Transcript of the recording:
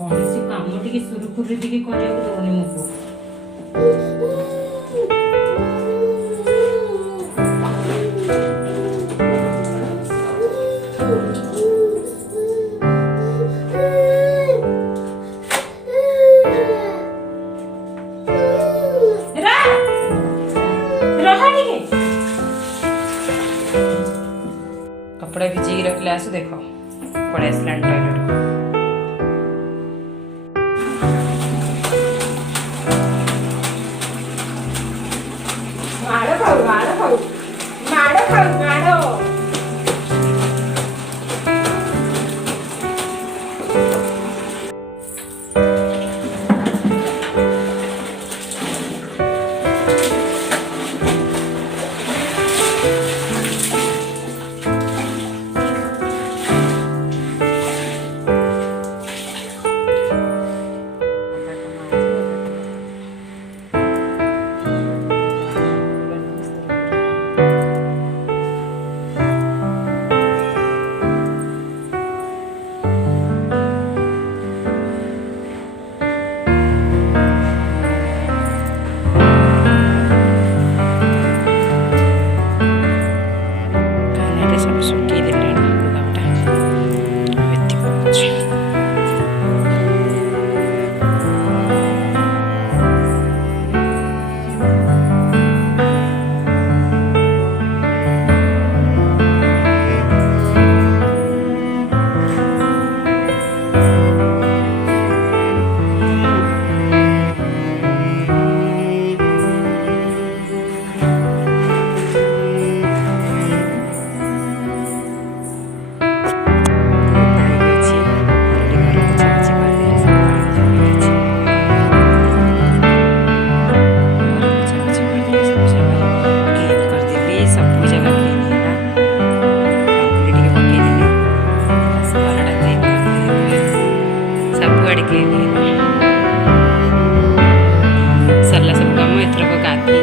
କୌଣସି କାମ ଟିକେ ସୁରୁଖୁରୁରେ ଟିକେ କରିବାକୁ ଦଉନି ମୋ ପୁଅ। कपड़ा भिजेगी रखले आसु देख पड़े आसला टॉयलेट को। माड़ खाऊ माड़ खाऊ माड़ खाऊ माड़ सब सुखी देले लुगापटा एति पड़छ। क्लीन सरला सब काम एथरक गाधी